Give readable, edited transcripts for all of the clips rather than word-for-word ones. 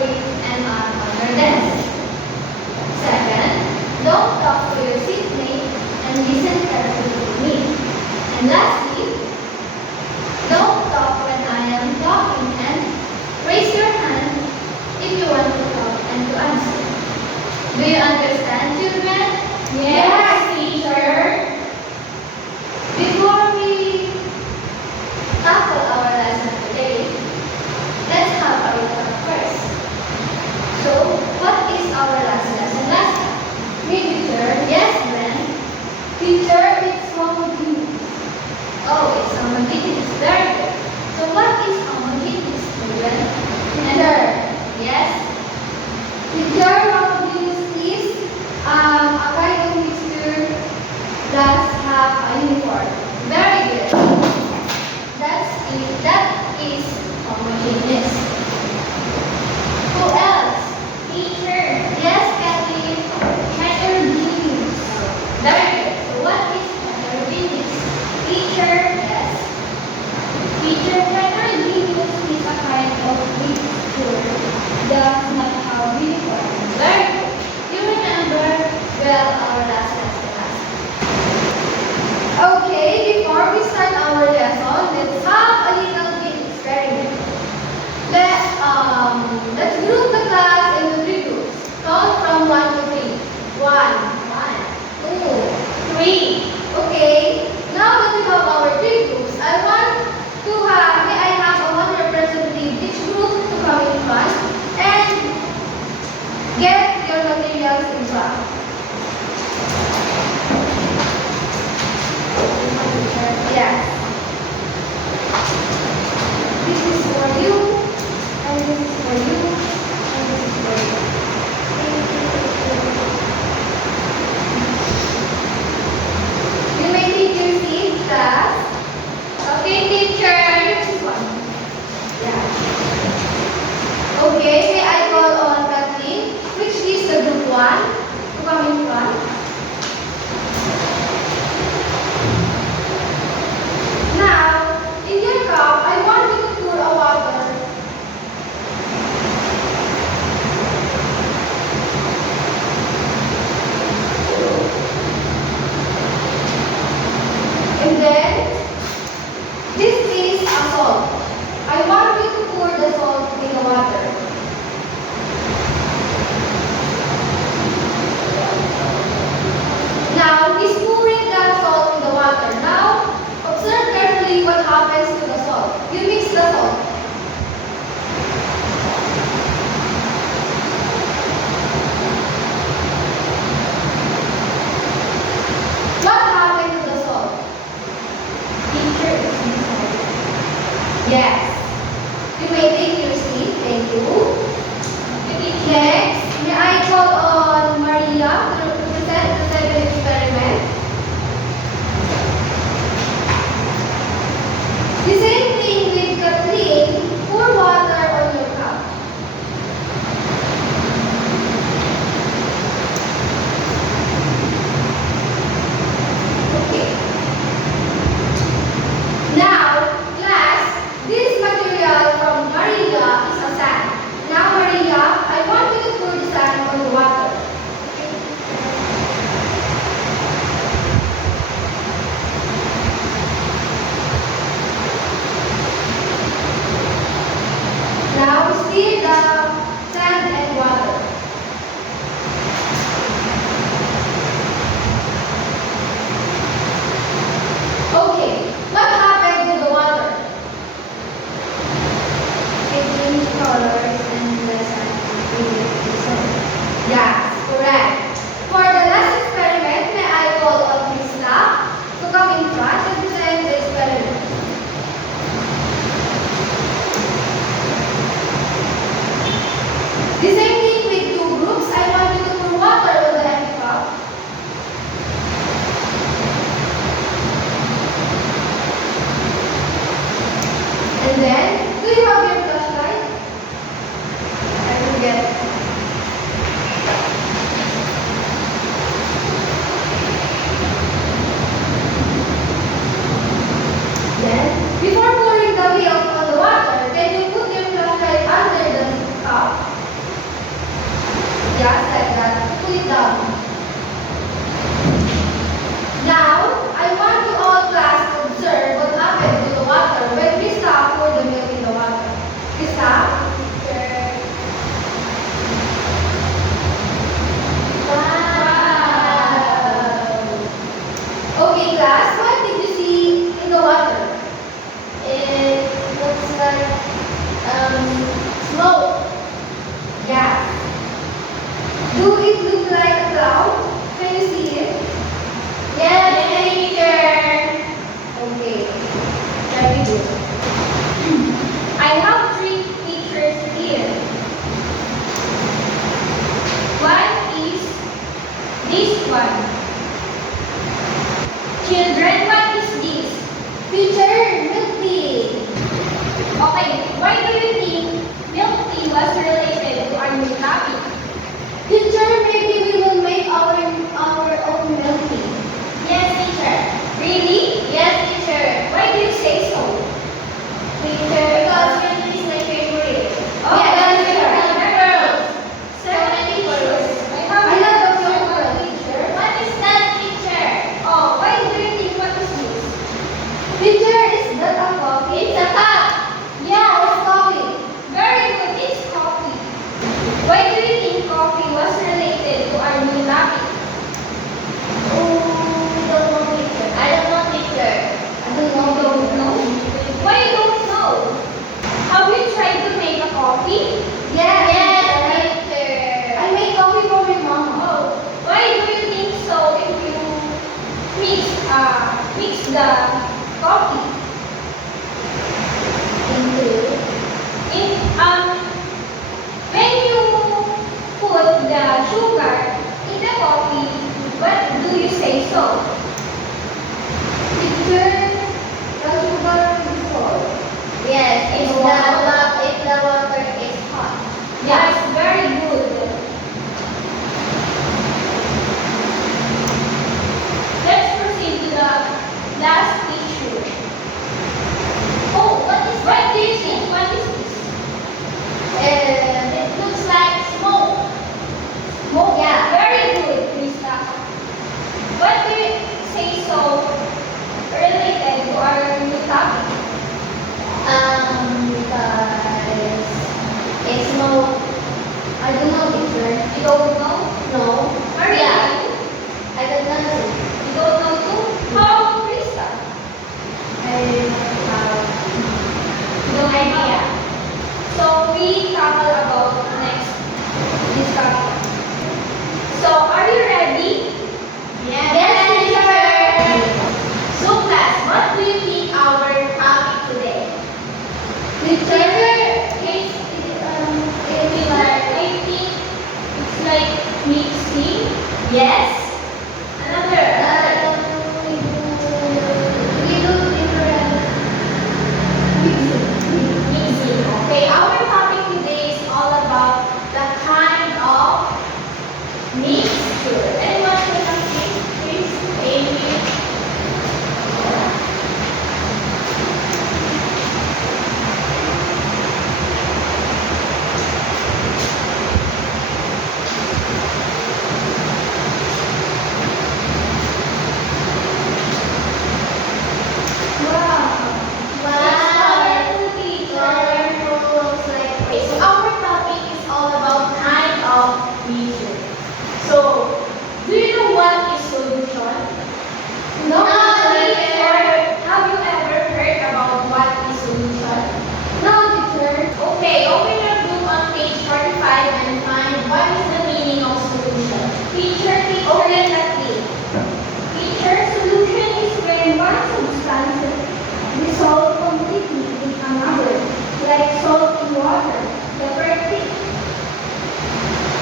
break and are on your desk. Second, don't talk to your seatmate and listen carefully to me. And lastly, don't talk when I am talking and raise your hand if you want to talk and to answer. Do you understand, children? Yes, teacher. Before we tackle our lesson today, let's have a recap first. So, what is our last lesson last time? Me, teacher. Yes, Glenn. Teacher, it's homogeneous. Oh, it's homogeneous. Very good. So, what is homogeneous, children? Teacher. Yes? Teacher, homogeneous is a kind of mixture that have a uniform. Very good. That is homogeneous. Who else? Teacher, Yes, Kathleen. heterogeneous. Very good. So, what is heterogeneous? Teacher, Yes. teacher, heterogeneous is a kind of mixture that does not have uniform. Very good. You remember well our last lesson last time. Okay, before we start our lesson, let's have a little bit experiment. Let's group the class into three groups. Count from 1 to 3. 1, 2, 3. Okay, now that we have our three groups, may I have a one representative each group to come in front and get your materials in front. Yes. This is for you, and this is for you, and this is for you. You may take your seat, class. Okay, teacher. This one. Yeah. Okay, may I call on Kathleen, which is the group 1, to come in front. Now, in your cup, I want you to pour a water. And then, this is a salt. I want you to pour the salt in the water. Now, he's pouring that salt in the water. Now, observe carefully what happens to the salt. You mix the salt. What happened to the salt? Teacher is inside. Yes. You may take your seat. Thank you. Next, may I call on Maria to present the second experiment? The same thing with Kathleen. Pour water on your cup. Okay. Now, class, this material from Maria is a sand. Now, Maria, I want you to pour the sand on the water. Now, stir the sand and water. Okay, what happened to the water? It changed colors and the sun created the sun. Yes, correct. For the last experiment, may I call on Krishna to come in front and present the experiment. The same thing with two groups. I want you to pour water on the empty cup. And then, do you have your flashlight? I will get Then, before pouring the milk on the water, can you put your flashlight under the cup? You don't know? No. Maria? I don't know. You don't know too? How about Krista? I have No idea. So we tackle about next this topic. So are you ready? Yes, teacher. So class, what do you think our topic today? Teacher. I think it's like mixing. Yes. Another. We do different Mixing. Okay. Our topic today is all about the kind of mixture. Anyone say something? Please. Amy. Colorful teacher. Okay, so our topic is all about kind of mixture. So, do you know what is solution? No, teacher. teacher. Have you ever heard about what is solution? No, teacher. Okay, open your book on page 45 and find what is the meaning of solution. Teacher, open that page. Teacher, solution is when one substance dissolved completely in another, like salt in water.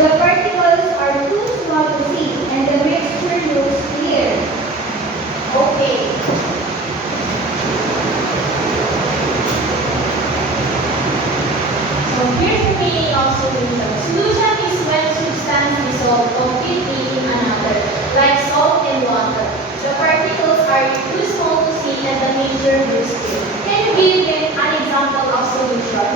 The particles are too small to see, and the mixture looks clear. Okay. So here's the meaning of solution. Solution is when substance dissolved completely in another, like salt and water. The particles are too small to see, and the mixture looks clear. Can you give me an example of solution?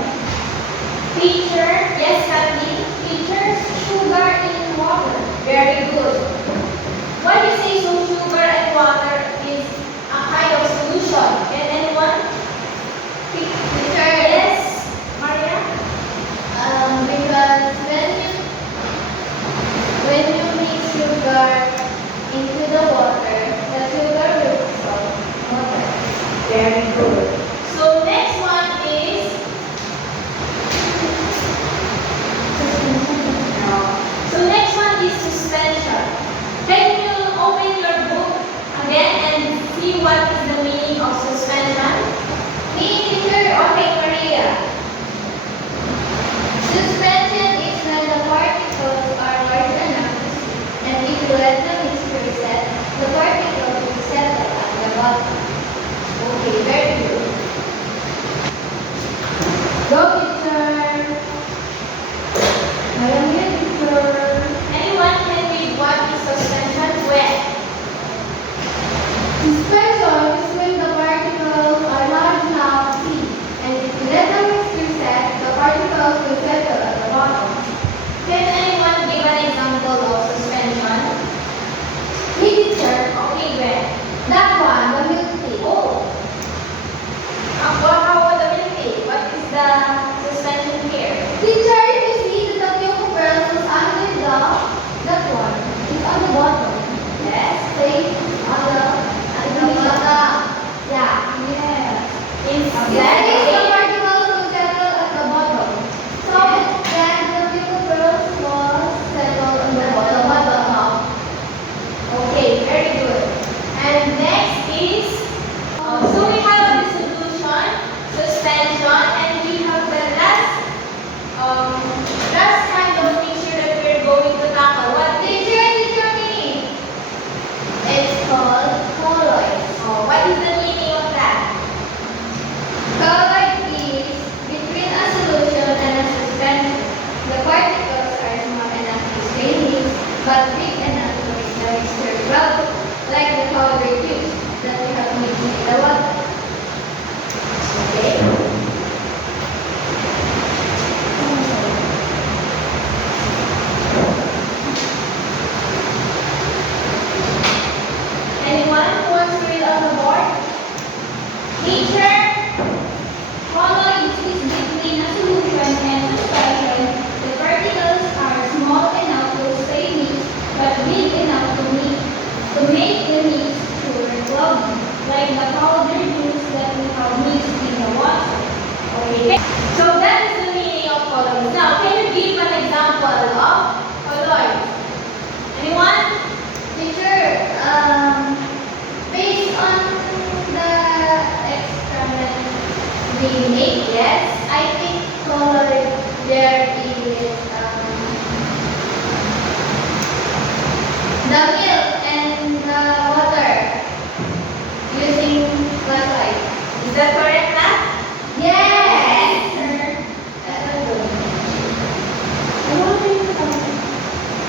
Teacher, yes, Kathleen. Teacher, sugar in water. Very good. Why do you say so? Sugar and water is a kind of solution. Can anyone? Teacher. Yes, Maria. Because when you mix sugar into the water will dissolve water. Very good. Remake, yes. I think color there is the milk and the water using flashlight. Is that correct, Nat? Yes.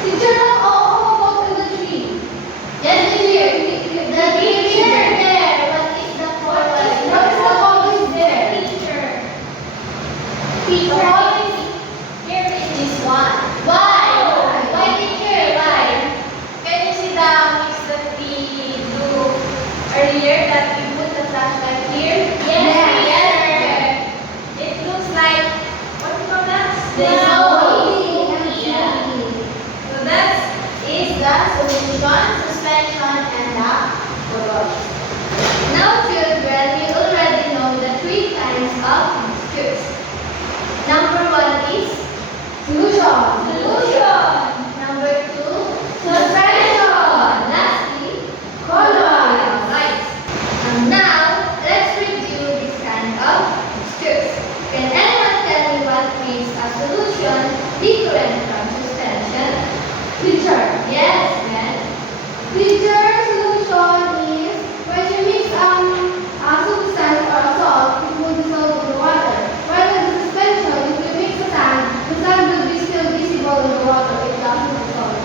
Teacher, how about in the tree? Yes, teacher. The teacher there. What is the color? What is the color there? Teacher. The color is Here is this one. Why? Why teacher? Why? Can you see the mix that we do earlier that we put the flashlight here? Yes. It looks like, what do you call that? Yeah. So that is the solution, suspension, and the color. Now, children, we already know the 3 kinds of mixtures. Number 1 is solution. Number 2, Suspension. Lastly, Color. right. And now, let's review this kind of mixtures. Can anyone tell me what makes a solution different from suspension? Teacher. Yes, man. Teacher, solution is when you mix a substance or a salt, it will dissolve in the water. While in the suspension, if you mix the sand will be still visible in the water. It doesn't dissolve.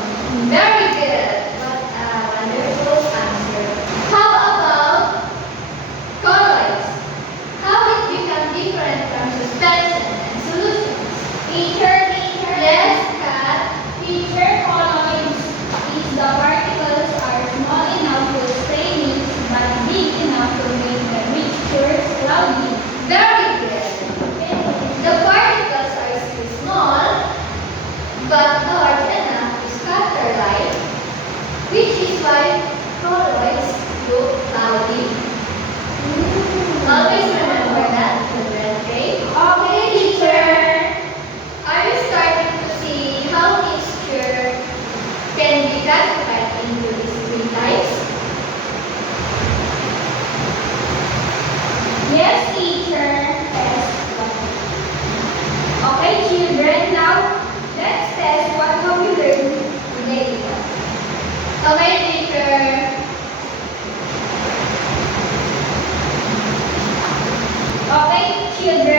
Very good. What a wonderful answer. How about colloids? How it become different from suspension and solutions? Teacher. Yes, Kat. Teacher, colloids is the particles are small enough to stay mixed but big enough to make the mixture cloudy. Very good. The particles are still small, but large enough to scatter light, which is why colloids look cloudy. Always remember that, children, okay? Okay, teacher. Are you starting to see how mixture can be classified into these 3 types? Yes, teacher. Yes. Okay, children, now let's test what have we learned today. Okay, teacher. Okay, children.